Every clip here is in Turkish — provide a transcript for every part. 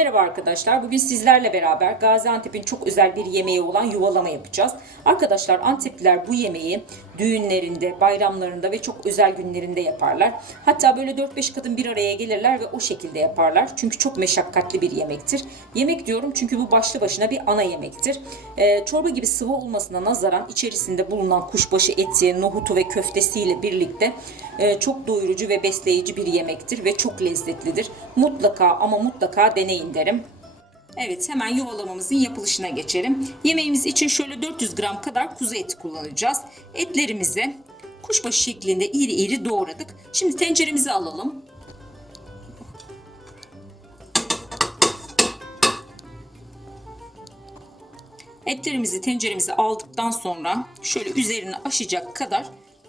Merhaba arkadaşlar. Bugün sizlerle beraber Gaziantep'in çok özel bir yemeği olan yuvalama yapacağız. Arkadaşlar Antepliler bu yemeği düğünlerinde, bayramlarında ve çok özel günlerinde yaparlar. Hatta böyle 4-5 kadın bir araya gelirler ve o şekilde yaparlar. Çünkü çok meşakkatli bir yemektir. Yemek diyorum çünkü bu başlı başına bir ana yemektir. Ee, çorba gibi sıvı olmasına nazaran içerisinde bulunan kuşbaşı eti, nohutu ve köftesiyle birlikte e, çok doyurucu ve besleyici bir yemektir ve çok lezzetlidir. Mutlaka ama mutlaka deneyin derim. Evet hemen yuvalamamızın yapılışına geçelim. Yemeğimiz için şöyle 400 gram kadar kuzu eti kullanacağız. Etlerimizi kuşbaşı şeklinde iri iri doğradık. Şimdi tenceremizi alalım. Etlerimizi tenceremize aldıktan sonra şöyle üzerine aşacak kadar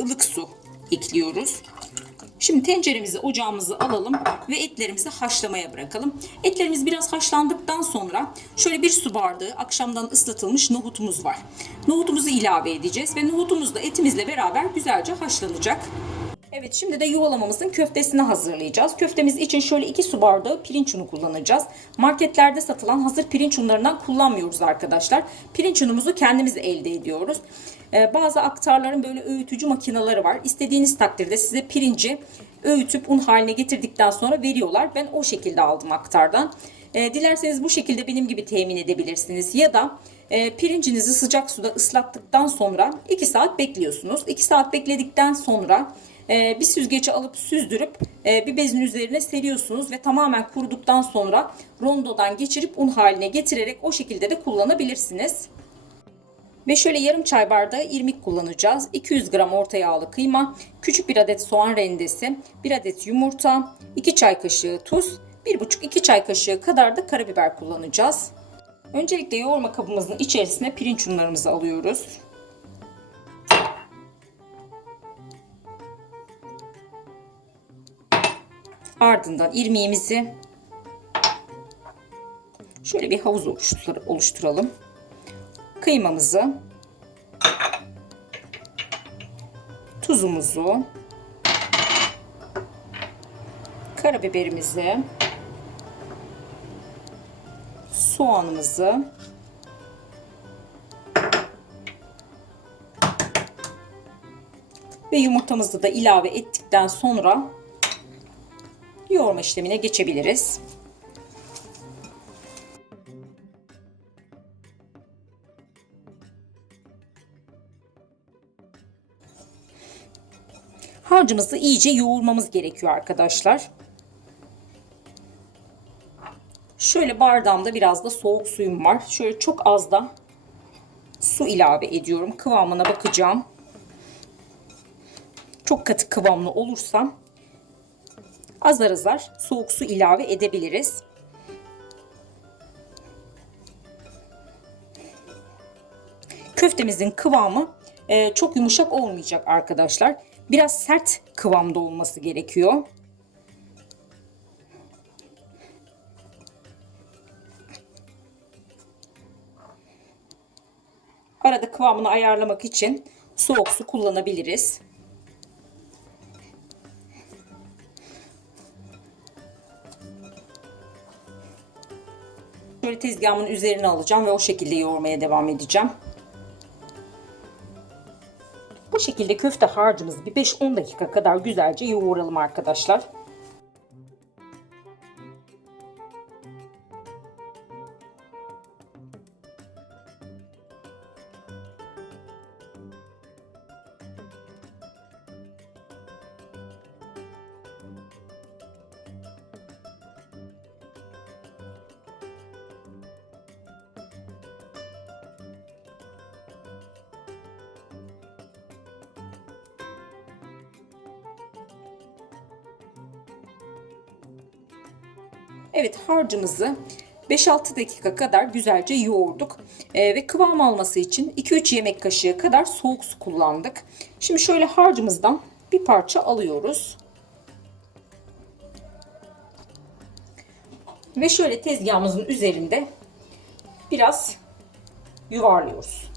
ılık su ekliyoruz. Şimdi tenceremizi ocağımızı alalım ve etlerimizi haşlamaya bırakalım. Etlerimiz biraz haşlandıktan sonra şöyle bir su bardağı akşamdan ıslatılmış nohutumuz var. Nohutumuzu ilave edeceğiz ve nohutumuz da etimizle beraber güzelce haşlanacak. Evet şimdi de yuvalamamızın köftesini hazırlayacağız. Köftemiz için şöyle 2 su bardağı pirinç unu kullanacağız. Marketlerde satılan hazır pirinç unlarından kullanmıyoruz arkadaşlar. Pirinç unumuzu kendimiz elde ediyoruz. Ee, bazı aktarların böyle öğütücü makineleri var. İstediğiniz takdirde size pirinci öğütüp un haline getirdikten sonra veriyorlar. Ben o şekilde aldım aktardan. Ee, dilerseniz bu şekilde benim gibi temin edebilirsiniz. Ya da e, pirincinizi sıcak suda ıslattıktan sonra 2 saat bekliyorsunuz. 2 saat bekledikten sonra e, bir süzgeci alıp süzdürüp e, bir bezin üzerine seriyorsunuz ve tamamen kuruduktan sonra rondodan geçirip un haline getirerek o şekilde de kullanabilirsiniz. Ve şöyle yarım çay bardağı irmik kullanacağız. 200 gram orta yağlı kıyma, küçük bir adet soğan rendesi, 1 adet yumurta, 2 çay kaşığı tuz, 1,5-2 çay kaşığı kadar da karabiber kullanacağız. Öncelikle yoğurma kabımızın içerisine pirinç unlarımızı alıyoruz. Ardından irmiğimizi şöyle bir havuz oluşturalım. Kıymamızı, tuzumuzu, karabiberimizi, soğanımızı, ve yumurtamızı da ilave ettikten sonra yoğurma işlemine geçebiliriz. Harcımızı iyice yoğurmamız gerekiyor arkadaşlar. Şöyle bardağımda biraz da soğuk suyum var. Şöyle çok az da su ilave ediyorum. Kıvamına bakacağım. Çok katı kıvamlı olursa azar azar soğuk su ilave edebiliriz. Köftemizin kıvamı e, çok yumuşak olmayacak arkadaşlar. Biraz sert kıvamda olması gerekiyor. Arada kıvamını ayarlamak için soğuk su kullanabiliriz. Şöyle tezgahımın üzerine alacağım ve o şekilde yoğurmaya devam edeceğim. Bu şekilde köfte harcımızı bir 5-10 dakika kadar güzelce yoğuralım arkadaşlar. Evet harcımızı 5-6 dakika kadar güzelce yoğurduk. Ee, ve kıvam alması için 2-3 yemek kaşığı kadar soğuk su kullandık. Şimdi şöyle harcımızdan bir parça alıyoruz. Ve şöyle tezgahımızın üzerinde biraz yuvarlıyoruz.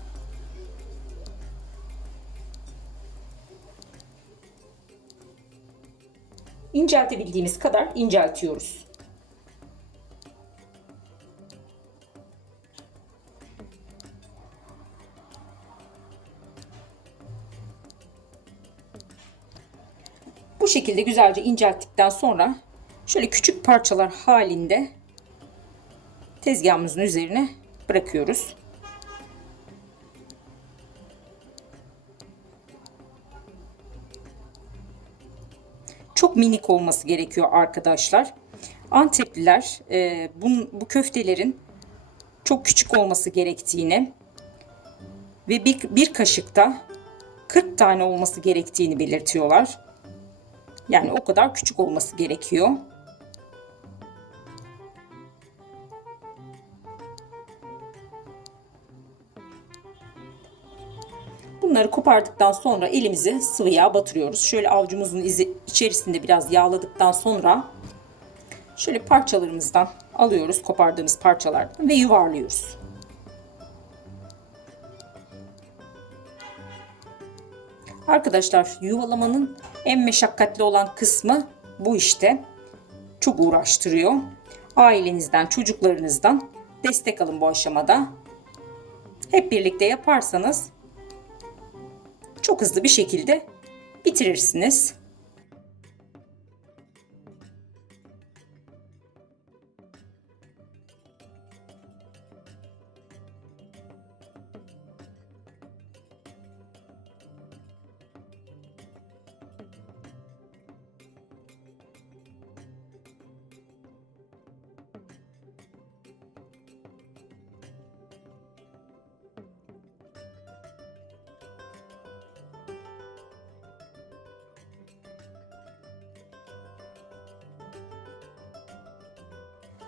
İnceltebildiğimiz kadar inceltiyoruz. Bu şekilde güzelce incelttikten sonra şöyle küçük parçalar halinde tezgahımızın üzerine bırakıyoruz. Çok minik olması gerekiyor arkadaşlar. Antepliler e, bunun, bu köftelerin çok küçük olması gerektiğini ve bir, bir kaşıkta 40 tane olması gerektiğini belirtiyorlar. Yani o kadar küçük olması gerekiyor. Bunları kopardıktan sonra elimizi sıvı yağ batırıyoruz. Şöyle avucumuzun izi içerisinde biraz yağladıktan sonra şöyle parçalarımızdan alıyoruz kopardığımız parçalardan ve yuvarlıyoruz. Arkadaşlar yuvalamanın en meşakkatli olan kısmı bu işte. Çok uğraştırıyor. Ailenizden, çocuklarınızdan destek alın bu aşamada. Hep birlikte yaparsanız çok hızlı bir şekilde bitirirsiniz.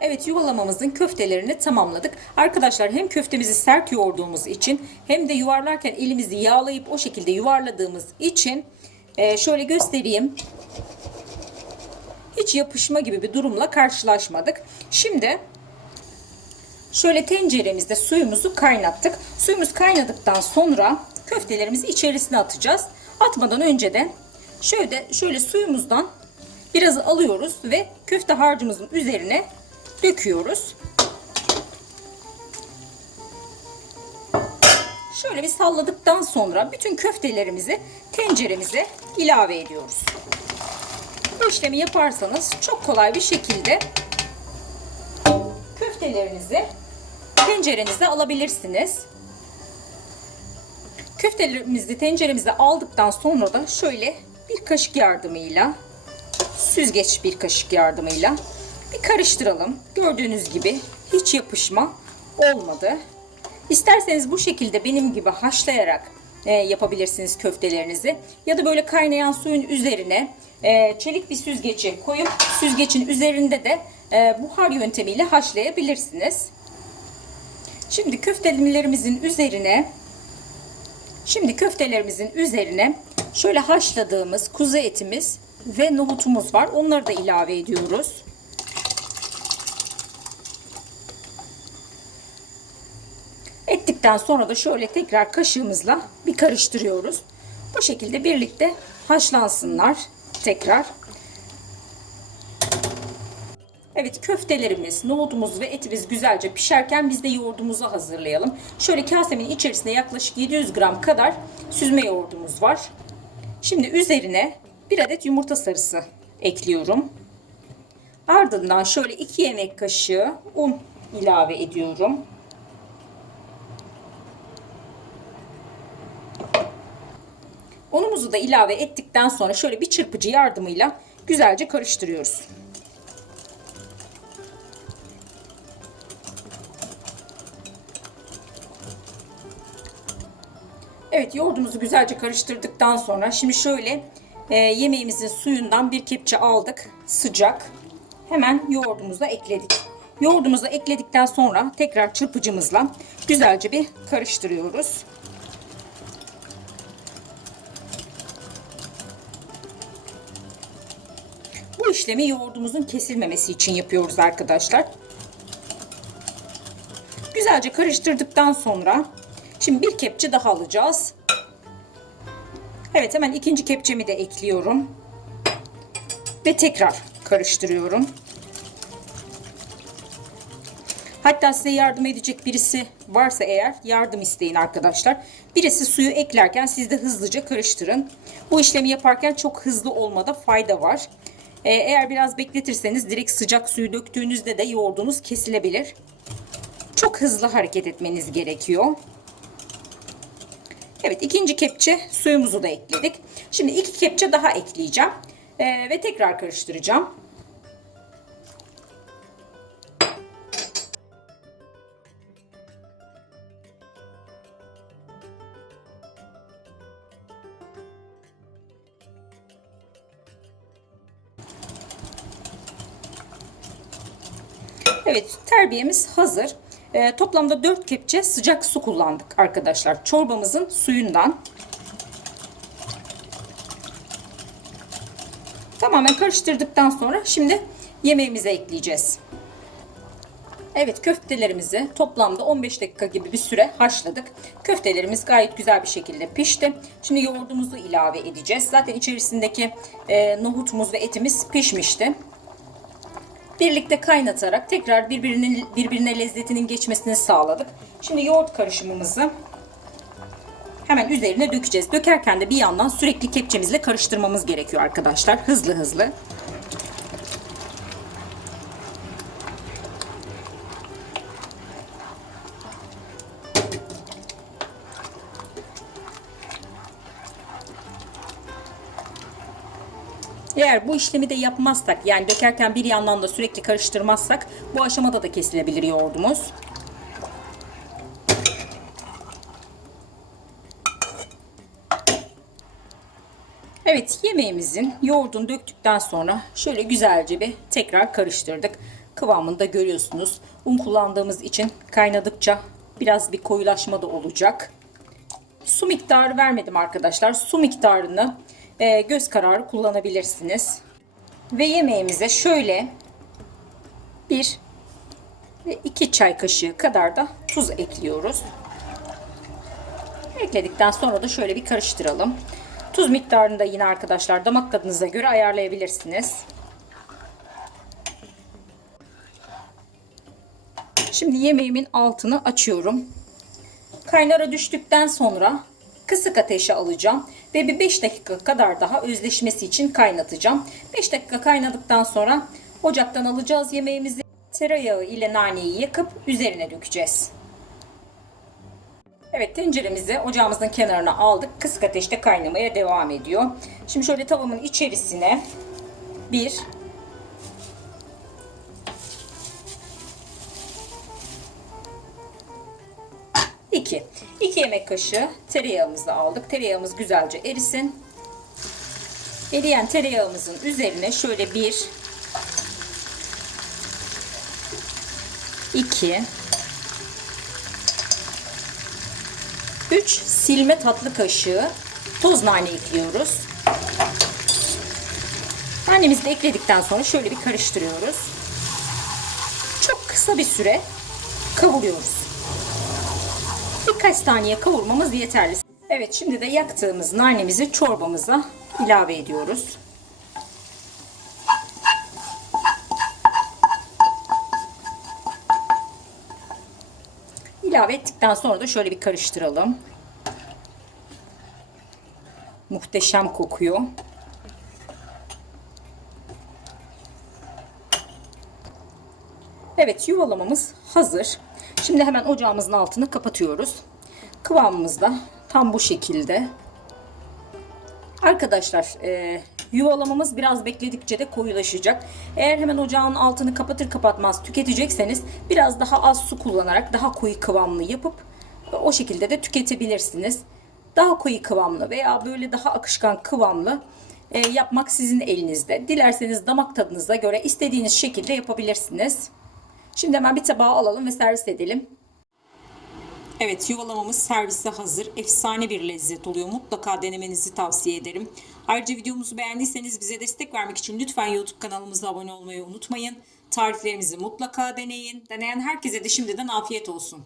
Evet yuvalamamızın köftelerini tamamladık. Arkadaşlar hem köftemizi sert yoğurduğumuz için hem de yuvarlarken elimizi yağlayıp o şekilde yuvarladığımız için e, şöyle göstereyim. Hiç yapışma gibi bir durumla karşılaşmadık. Şimdi şöyle tenceremizde suyumuzu kaynattık. Suyumuz kaynadıktan sonra köftelerimizi içerisine atacağız. Atmadan önce de şöyle şöyle suyumuzdan biraz alıyoruz ve köfte harcımızın üzerine döküyoruz. Şöyle bir salladıktan sonra bütün köftelerimizi tenceremize ilave ediyoruz. Bu işlemi yaparsanız çok kolay bir şekilde köftelerinizi tencerenize alabilirsiniz. Köftelerimizi tenceremize aldıktan sonra da şöyle bir kaşık yardımıyla süzgeç bir kaşık yardımıyla bir karıştıralım. Gördüğünüz gibi hiç yapışma olmadı. İsterseniz bu şekilde benim gibi haşlayarak e, yapabilirsiniz köftelerinizi. Ya da böyle kaynayan suyun üzerine e, çelik bir süzgeci koyup süzgecin üzerinde de e, buhar yöntemiyle haşlayabilirsiniz. Şimdi köftelerimizin üzerine şimdi köftelerimizin üzerine şöyle haşladığımız kuzu etimiz ve nohutumuz var. Onları da ilave ediyoruz. Ettikten sonra da şöyle tekrar kaşığımızla bir karıştırıyoruz. Bu şekilde birlikte haşlansınlar tekrar. Evet köftelerimiz, nohudumuz ve etimiz güzelce pişerken biz de yoğurdumuzu hazırlayalım. Şöyle kasemin içerisinde yaklaşık 700 gram kadar süzme yoğurdumuz var. Şimdi üzerine bir adet yumurta sarısı ekliyorum. Ardından şöyle 2 yemek kaşığı un ilave ediyorum. Unumuzu da ilave ettikten sonra şöyle bir çırpıcı yardımıyla güzelce karıştırıyoruz. Evet yoğurdumuzu güzelce karıştırdıktan sonra şimdi şöyle e, yemeğimizin suyundan bir kepçe aldık sıcak. Hemen yoğurdumuzu ekledik. Yoğurdumuzu ekledikten sonra tekrar çırpıcımızla güzelce bir karıştırıyoruz. Bu işlemi yoğurdumuzun kesilmemesi için yapıyoruz arkadaşlar. Güzelce karıştırdıktan sonra şimdi bir kepçe daha alacağız. Evet hemen ikinci kepçemi de ekliyorum. Ve tekrar karıştırıyorum. Hatta size yardım edecek birisi varsa eğer yardım isteyin arkadaşlar. Birisi suyu eklerken siz de hızlıca karıştırın. Bu işlemi yaparken çok hızlı olmada fayda var. Ee, eğer biraz bekletirseniz direkt sıcak suyu döktüğünüzde de yoğurdunuz kesilebilir. Çok hızlı hareket etmeniz gerekiyor. Evet ikinci kepçe suyumuzu da ekledik. Şimdi iki kepçe daha ekleyeceğim. Ee, ve tekrar karıştıracağım. Evet terbiyemiz hazır. Ee, toplamda 4 kepçe sıcak su kullandık arkadaşlar. Çorbamızın suyundan. Tamamen karıştırdıktan sonra şimdi yemeğimize ekleyeceğiz. Evet köftelerimizi toplamda 15 dakika gibi bir süre haşladık. Köftelerimiz gayet güzel bir şekilde pişti. Şimdi yoğurdumuzu ilave edeceğiz. Zaten içerisindeki e, nohutumuz ve etimiz pişmişti. Birlikte kaynatarak tekrar birbirinin birbirine lezzetinin geçmesini sağladık. Şimdi yoğurt karışımımızı hemen üzerine dökeceğiz. Dökerken de bir yandan sürekli kepçemizle karıştırmamız gerekiyor arkadaşlar. Hızlı hızlı. Eğer bu işlemi de yapmazsak yani dökerken bir yandan da sürekli karıştırmazsak bu aşamada da kesilebilir yoğurdumuz. Evet yemeğimizin yoğurdunu döktükten sonra şöyle güzelce bir tekrar karıştırdık. Kıvamını da görüyorsunuz. Un kullandığımız için kaynadıkça biraz bir koyulaşma da olacak. Su miktarı vermedim arkadaşlar. Su miktarını e, göz kararı kullanabilirsiniz. Ve yemeğimize şöyle bir ve iki çay kaşığı kadar da tuz ekliyoruz. Ekledikten sonra da şöyle bir karıştıralım. Tuz miktarını da yine arkadaşlar damak tadınıza göre ayarlayabilirsiniz. Şimdi yemeğimin altını açıyorum. Kaynara düştükten sonra kısık ateşe alacağım ve bir 5 dakika kadar daha özleşmesi için kaynatacağım. 5 dakika kaynadıktan sonra ocaktan alacağız yemeğimizi. Tereyağı ile naneyi yakıp üzerine dökeceğiz. Evet tenceremizi ocağımızın kenarına aldık. Kısık ateşte kaynamaya devam ediyor. Şimdi şöyle tavamın içerisine bir 2. 2 yemek kaşığı tereyağımızı aldık. Tereyağımız güzelce erisin. Eriyen tereyağımızın üzerine şöyle 1 2 3 silme tatlı kaşığı toz nane ekliyoruz. Nanemizi de ekledikten sonra şöyle bir karıştırıyoruz. Çok kısa bir süre kavuruyoruz birkaç saniye kavurmamız yeterli. Evet şimdi de yaktığımız nanemizi çorbamıza ilave ediyoruz. İlave ettikten sonra da şöyle bir karıştıralım. Muhteşem kokuyor. Evet yuvalamamız hazır. Şimdi hemen ocağımızın altını kapatıyoruz. Kıvamımız da tam bu şekilde. Arkadaşlar e, yuvalamamız biraz bekledikçe de koyulaşacak. Eğer hemen ocağın altını kapatır kapatmaz tüketecekseniz biraz daha az su kullanarak daha koyu kıvamlı yapıp e, o şekilde de tüketebilirsiniz. Daha koyu kıvamlı veya böyle daha akışkan kıvamlı e, yapmak sizin elinizde. Dilerseniz damak tadınıza göre istediğiniz şekilde yapabilirsiniz. Şimdi hemen bir tabağa alalım ve servis edelim. Evet yuvalamamız servise hazır. Efsane bir lezzet oluyor. Mutlaka denemenizi tavsiye ederim. Ayrıca videomuzu beğendiyseniz bize destek vermek için lütfen YouTube kanalımıza abone olmayı unutmayın. Tariflerimizi mutlaka deneyin. Deneyen herkese de şimdiden afiyet olsun.